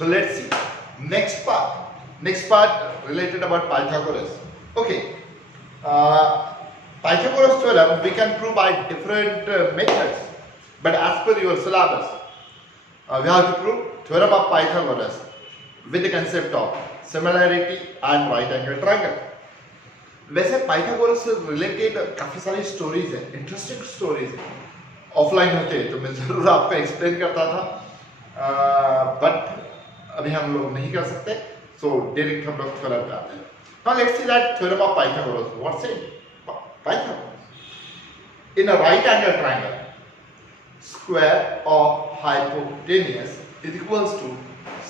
So let's see. Next part. Next part related about Pythagoras. Okay. Pythagoras theorem we can prove by different methods, but as per your syllabus, we have to prove theorem of Pythagoras with the concept of similarity and right angle triangle. वैसे Pythagoras से related काफी सारी stories है, interesting stories है, offline होते तो मैं जरूर आपको एक्सप्लेन करता था, बट अभी हम लोग नहीं कर सकते, सो डायरेक्ट हम लोग थ्योरम पे आते हैं. Now let's see that theorem of Pythagoras. What's it? Pythagoras in a right angle triangle square of hypotenuse is equals to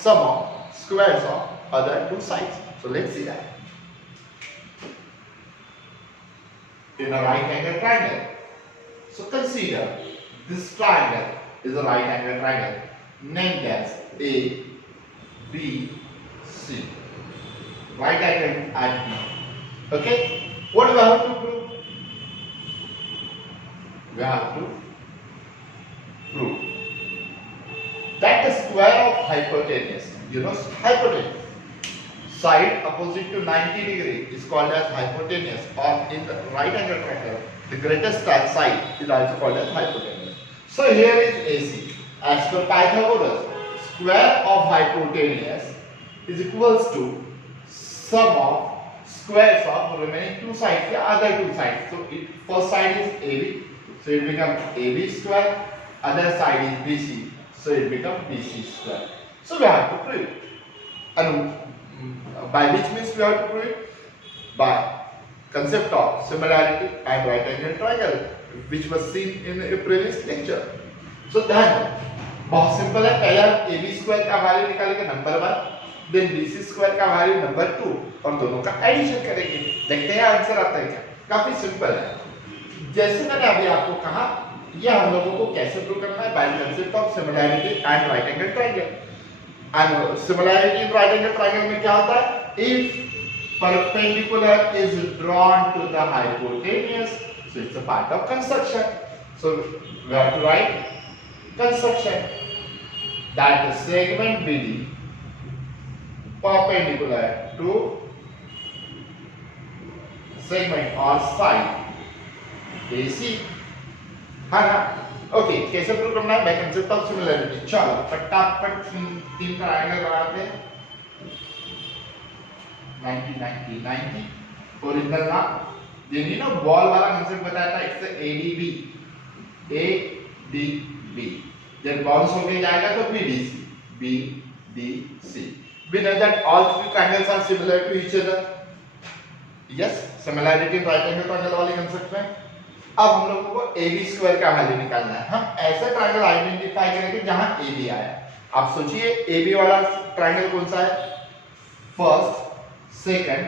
sum of squares of other two sides. So let's see that. In a right angle triangle, so consider this triangle is a right angle triangle named as A, B, C. Right angle at B. Okay? What do we have to prove? We have to prove that the square of hypotenuse, hypotenuse, side opposite to 90 degree is called as hypotenuse, or in the right angle triangle, the greatest side is also called as hypotenuse. So here is AC. As per Pythagoras, square of hypotenuse is equals to sum of squares of remaining two sides, the other two sides. So first side is AB, so it becomes AB square. Other side is BC, so it becomes BC square. So we have to prove it. And by which means we have to prove it? By concept of similarity and right angle triangle, which was seen in a previous lecture. So then, बहुत simple है. पहले हम AB square का value निकालेंगे number 1, then BC square का value number 2, और दोनों का एडिशन करेंगे. देखते हैं आंसर आता है क्या. काफी सिंपल है. जैसे मैंने अभी आपको कहा, ये हम लोगों को कैसे प्रूव करना है? By concept of similarity and right angle triangle. And similarity in right angle triangle में क्या होता है? If perpendicular is drawn to the hypotenuse, so it's a part of construction. So we have to write construction that the segment BD perpendicular to segment or side AC. हाँ ना, okay. कैसे prove करना है? By concept of similarity. चलो फटाफट तीन triangle बनाते हैं. 90 90 90 ओरिजिनल ना, जिन्हें ना बॉल वाला कंसेप्ट बताया था, इट्स ADB, ADB. जब बाउंस होके जाएगा तो BDC, BDC. We know that all three triangles are similar to each other. Yes, similarity in right angle triangle वाले कंसेप्ट में. अब हम लोगों को AB स्क्वायर का वैल्यू निकालना है. हम ऐसा ट्रायंगल आइडेंटिफाई करेंगे जहां AB आया. आप सोचिए AB वाला ट्रायंगल कौन सा है? First, second,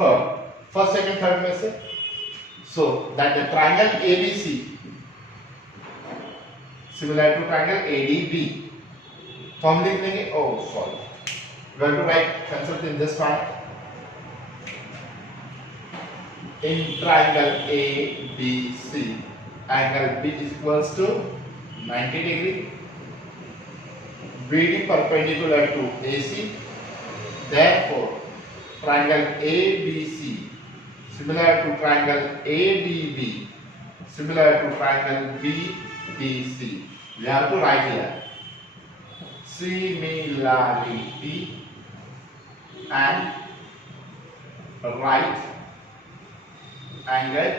third. First, second, third में से, so that the triangle ABC similar to triangle ADB. तो हम लिख देंगे, oh sorry, we have to write concept in this part. In triangle ABC, angle B is equals to 90 degree, BD perpendicular to AC. Therefore, triangle ABC similar to triangle ADB, similar to triangle BDC. We have to write here similarity and right angle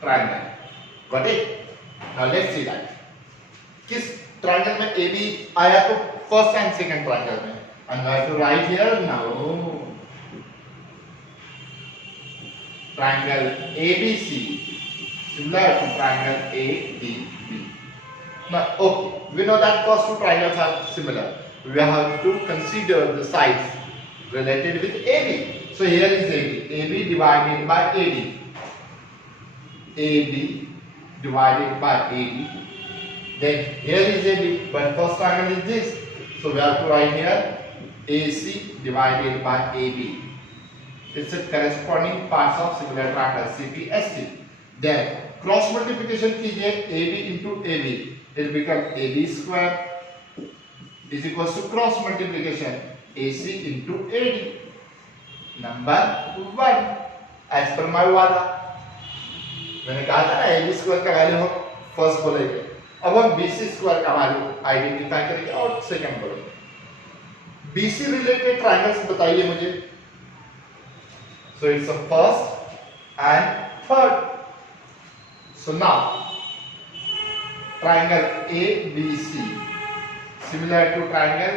triangle. Got it? Now let's see that. किस triangle में AB आया? तो first and second triangle में. And I have to write here now. Triangle ABC similar to triangle ADB. Now, okay, we know that first two triangles are similar. We have to consider the sides related with AB. So here is AB. AB divided by AD. AB divided by AD. Then here is AB, but first triangle is this. So we have to write here AC divided by AB. It's the corresponding parts of similar triangle CPST. Then cross multiplication कीजिए AB into AB. It becomes AB square is equals to cross multiplication AC into AD. Number 1 as per my वाला मैंने कहा था ना AB square का value हम first बोलेंगे. अब हम BC स्क्वायर का वैल्यू आइडेंटिफाई करेंगे और सेकंड बोलेंगे. BC रिलेटेड ट्रायंगल्स बताइए मुझे. So it's a first and third. So now triangle ABC similar to triangle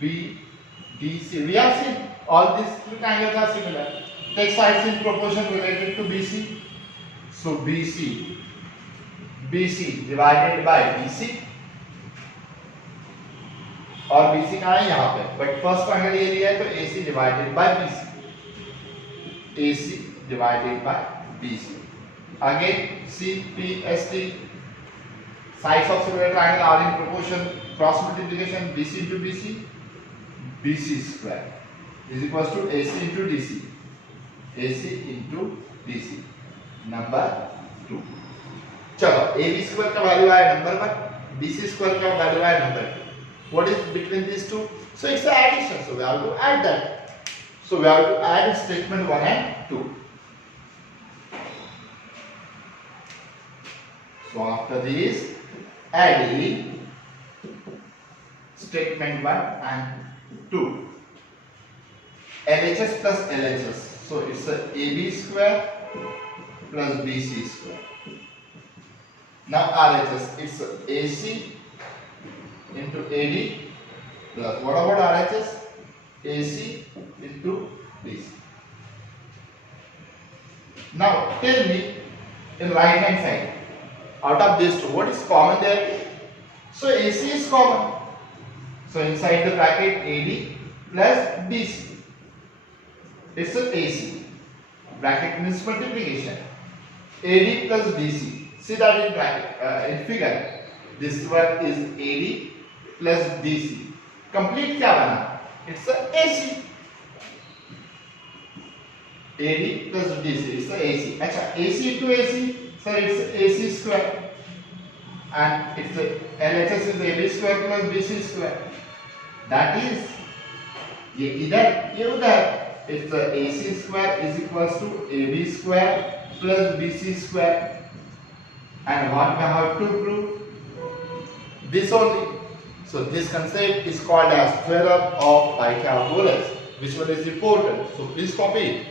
BDC. We have seen all these three triangles are similar. Take sides in proportion related to BC. So BC divided by BC. और BC कहाँ है यहाँ पे. But first triangle ये लिया है तो AC divided by BC. AC divided by BC. Again CPST. Sides of similar triangle are in proportion. Cross multiplication BC into BC. BC square is equals to AC into DC. AC into DC. Number 2. चलो AB square का value आया number 1. BC square का value आया number 2. What is between these two? So it's an addition. So we have to add that. So we have to add statement 1 and 2. So after this, adding statement 1 and 2. LHS plus LHS. So it's a AB square plus BC square. Now RHS, it's a AC into AD plus what about RHS? AC into BC. Now tell me in right hand side out of these two what is common there? So AC is common. So inside the bracket AD plus BC. It's a AC. Bracket means multiplication. AD plus BC. See that in bracket in figure. This one is AD plus BC. Complete क्या बना? It's a AC. AD plus BC. It's a AC. अच्छा AC into AC. Sir, it's AC square. And it's a LHS is AB square plus BC square. That is ये इधर ये उधर. It's a AC square is equals to AB square plus BC square. And what we have to prove? This only. So this concept is called as theorem of Pythagoras, which one is important. So please copy it.